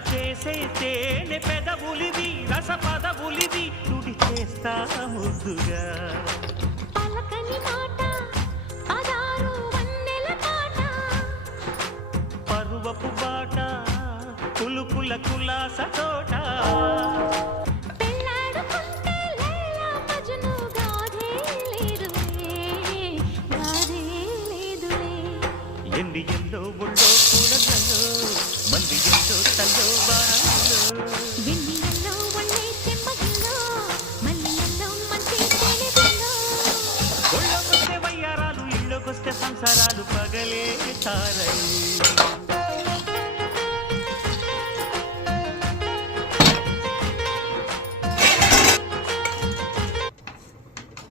రవి చేసే తేనె పెదవులివి రస పదవులివి తుడి చేస్తా ముద్దుగా పలకని మాట పదారు వన్నెల పాట పరువపు బాట కులుకుల కులాస తోట పెళ్ళాడుకుంటే లైలా మజ్ను గాథే లేదులే గాథే లేదులే ఎన్ని ఎల్లో ఒళ్ళో పూలగల్లో మంది ఎంతో తల్లో వానల్లో వెన్నెల్లో ఒళ్ళే చెమ్మగిల్లో మల్లెల్లో మంచి తేనెలో ఒళ్ళోకొస్తే వయ్యారాలు ఇళ్ళకొస్తే సంసారాలు పగలే తారలు